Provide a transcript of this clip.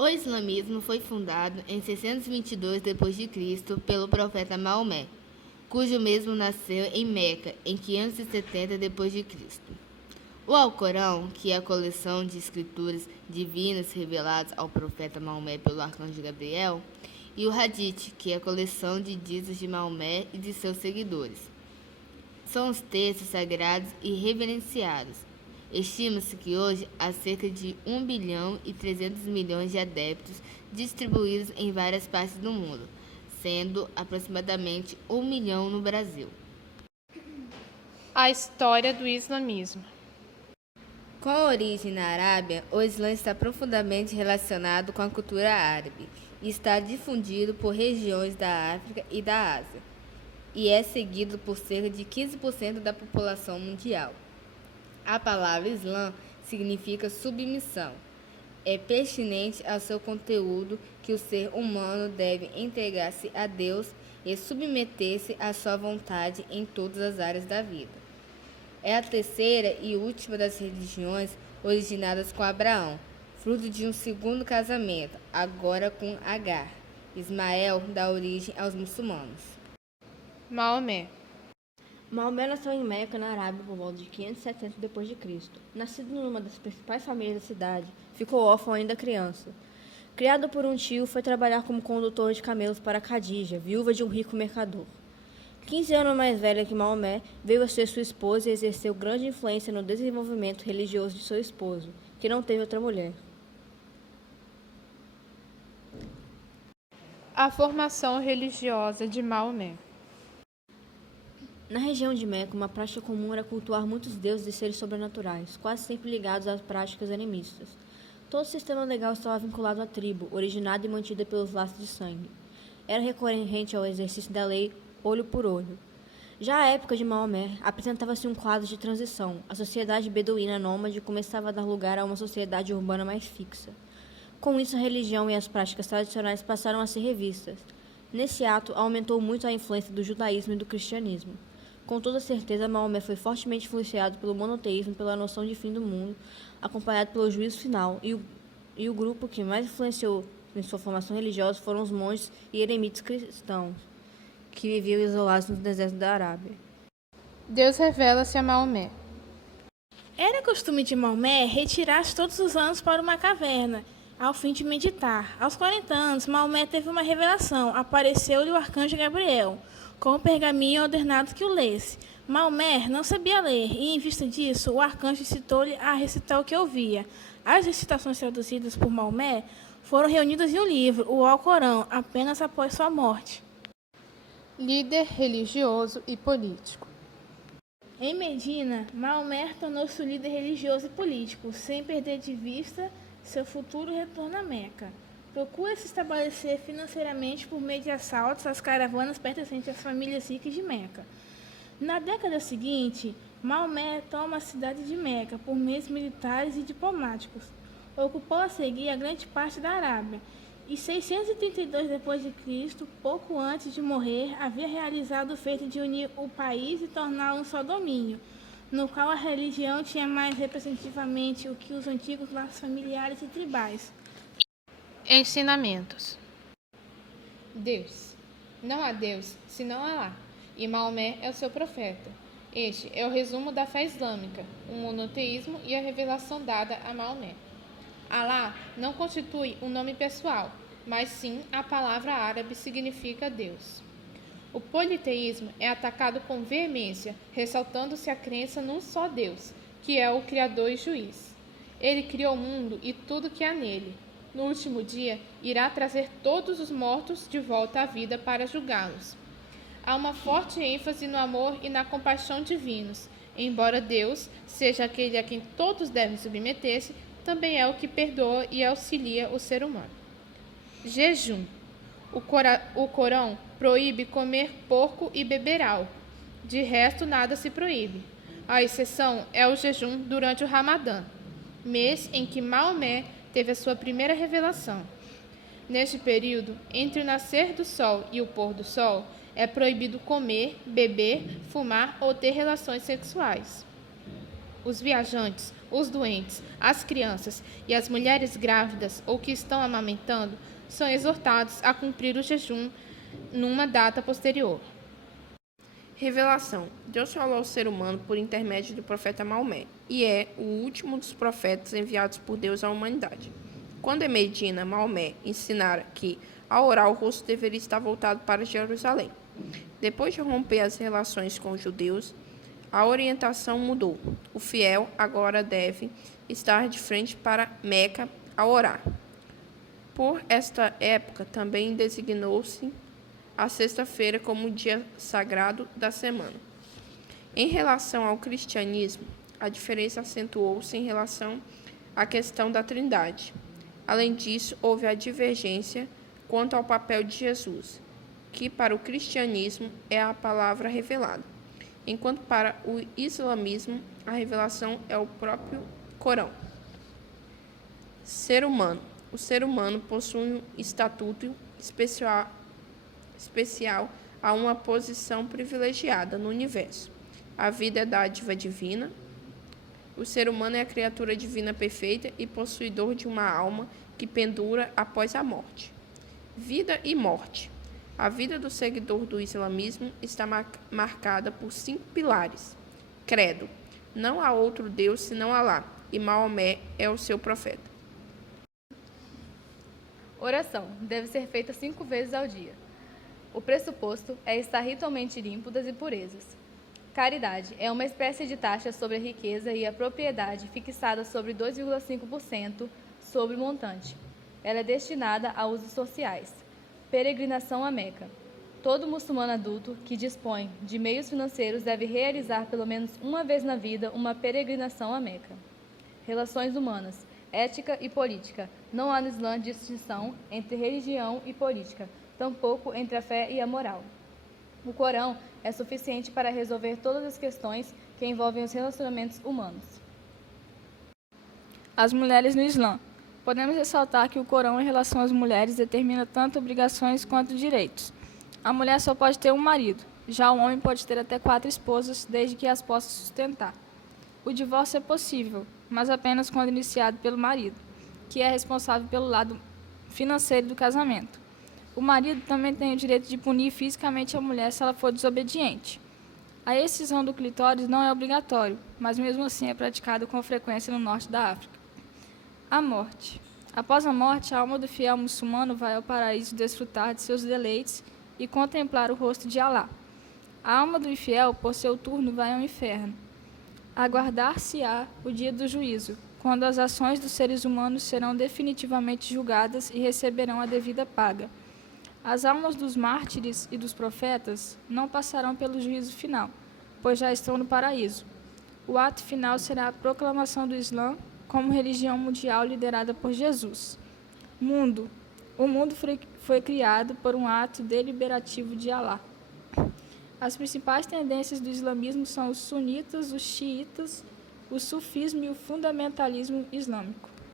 O islamismo foi fundado em 622 d.C. pelo profeta Maomé, cujo mesmo nasceu em Meca em 570 d.C. O Alcorão, que é a coleção de escrituras divinas reveladas ao profeta Maomé pelo arcanjo Gabriel, e o Hadith, que é a coleção de ditos de Maomé e de seus seguidores. São os textos sagrados e reverenciados. Estima-se que hoje há cerca de 1 bilhão e 300 milhões de adeptos distribuídos em várias partes do mundo, sendo aproximadamente 1 milhão no Brasil. A história do islamismo. Com a origem na Arábia, o Islã está profundamente relacionado com a cultura árabe e está difundido por regiões da África e da Ásia, e é seguido por cerca de 15% da população mundial. A palavra Islã significa submissão. É pertinente ao seu conteúdo que o ser humano deve entregar-se a Deus e submeter-se à sua vontade em todas as áreas da vida. É a terceira e última das religiões originadas com Abraão, fruto de um segundo casamento, agora com Agar. Ismael dá origem aos muçulmanos. Maomé. Maomé nasceu em Meca, na Arábia, por volta de 570 d.C. Nascido numa das principais famílias da cidade, ficou órfão ainda criança. Criado por um tio, foi trabalhar como condutor de camelos para Khadija, viúva de um rico mercador. 15 anos mais velha que Maomé, veio a ser sua esposa e exerceu grande influência no desenvolvimento religioso de seu esposo, que não teve outra mulher. A formação religiosa de Maomé. Na região de Meca, uma prática comum era cultuar muitos deuses e seres sobrenaturais, quase sempre ligados às práticas animistas. Todo o sistema legal estava vinculado à tribo, originada e mantida pelos laços de sangue. Era recorrente ao exercício da lei olho por olho. Já à época de Maomé, apresentava-se um quadro de transição. A sociedade beduína nômade começava a dar lugar a uma sociedade urbana mais fixa. Com isso, a religião e as práticas tradicionais passaram a ser revistas. Nesse ato, aumentou muito a influência do judaísmo e do cristianismo. Com toda certeza, Maomé foi fortemente influenciado pelo monoteísmo e pela noção de fim do mundo, acompanhado pelo juízo final, e o grupo que mais influenciou em sua formação religiosa foram os monges e eremitas cristãos, que viviam isolados no deserto da Arábia. Deus revela-se a Maomé. Era costume de Maomé retirar-se todos os anos para uma caverna, ao fim de meditar. Aos 40 anos, Maomé teve uma revelação. Apareceu-lhe o arcanjo Gabriel, com um pergaminho ordenado que o lesse. Maomé não sabia ler, e, em vista disso, o arcanjo incitou-lhe a recitar o que ouvia. As recitações traduzidas por Maomé foram reunidas em um livro, o Alcorão, apenas após sua morte. Líder religioso e político. Em Medina, Maomé tornou-se o líder religioso e político, sem perder de vista seu futuro retorno a Meca. Procura se estabelecer financeiramente por meio de assaltos às caravanas pertencentes às famílias ricas de Meca. Na década seguinte, Maomé toma a cidade de Meca por meios militares e diplomáticos. Ocupou a seguir a grande parte da Arábia. Em 632 d.C., pouco antes de morrer, havia realizado o feito de unir o país e torná-lo um só domínio, no qual a religião tinha mais representativamente o que os antigos laços familiares e tribais. Ensinamentos. Deus. Não há Deus, senão Alá, e Maomé é o seu profeta. Este é o resumo da fé islâmica, o monoteísmo e a revelação dada a Maomé. Alá não constitui um nome pessoal, mas sim a palavra árabe significa Deus. O politeísmo é atacado com veemência, ressaltando-se a crença num só Deus, que é o Criador e Juiz. Ele criou o mundo e tudo que há nele. No último dia, irá trazer todos os mortos de volta à vida para julgá-los. Há uma forte ênfase no amor e na compaixão divinos. Embora Deus seja aquele a quem todos devem submeter-se, também é o que perdoa e auxilia o ser humano. Jejum. O Corão proíbe comer porco e beber álcool. De resto, nada se proíbe. A exceção é o jejum durante o Ramadã, mês em que Maomé teve a sua primeira revelação. Neste período, entre o nascer do sol e o pôr do sol, é proibido comer, beber, fumar ou ter relações sexuais. Os viajantes, os doentes, as crianças e as mulheres grávidas ou que estão amamentando são exortados a cumprir o jejum numa data posterior. Revelação. Deus falou ao ser humano por intermédio do profeta Maomé, e é o último dos profetas enviados por Deus à humanidade. Quando em Medina, Maomé ensinara que, ao orar, o rosto deveria estar voltado para Jerusalém. Depois de romper as relações com os judeus, a orientação mudou. O fiel agora deve estar de frente para Meca ao orar. Por esta época, também designou-se a sexta-feira como o dia sagrado da semana. Em relação ao cristianismo, a diferença acentuou-se em relação à questão da Trindade. Além disso, houve a divergência quanto ao papel de Jesus, que para o cristianismo é a palavra revelada, enquanto para o islamismo a revelação é o próprio Corão. Ser humano. O ser humano possui um estatuto especial a uma posição privilegiada no universo. A vida é dádiva divina. O ser humano é a criatura divina perfeita e possuidor de uma alma que pendura após a morte. Vida e morte. A vida do seguidor do islamismo está marcada por 5 pilares. Credo. Não há outro Deus senão Alá, e Maomé é o seu profeta. Oração deve ser feita 5 vezes ao dia. O pressuposto é estar ritualmente limpo das impurezas. Caridade é uma espécie de taxa sobre a riqueza e a propriedade fixada sobre 2,5% sobre o montante. Ela é destinada a usos sociais. Peregrinação a Meca. Todo muçulmano adulto que dispõe de meios financeiros deve realizar pelo menos uma vez na vida uma peregrinação a Meca. Relações humanas. Ética e política. Não há no Islã distinção entre religião e política, tampouco entre a fé e a moral. O Corão é suficiente para resolver todas as questões que envolvem os relacionamentos humanos. As mulheres no Islã. Podemos ressaltar que o Corão, em relação às mulheres, determina tanto obrigações quanto direitos. A mulher só pode ter um marido, já o homem pode ter até 4 esposas, desde que as possa sustentar. O divórcio é possível, mas apenas quando iniciado pelo marido, que é responsável pelo lado financeiro do casamento. O marido também tem o direito de punir fisicamente a mulher se ela for desobediente. A excisão do clitóris não é obrigatório, mas mesmo assim é praticado com frequência no norte da África. A morte. Após a morte, a alma do fiel muçulmano vai ao paraíso desfrutar de seus deleites e contemplar o rosto de Alá. A alma do infiel, por seu turno, vai ao inferno. Aguardar-se-á o dia do juízo, quando as ações dos seres humanos serão definitivamente julgadas e receberão a devida paga. As almas dos mártires e dos profetas não passarão pelo juízo final, pois já estão no paraíso. O ato final será a proclamação do Islã como religião mundial liderada por Jesus. Mundo. O mundo foi criado por um ato deliberativo de Alá. As principais tendências do islamismo são os sunitas, os xiitas, o sufismo e o fundamentalismo islâmico.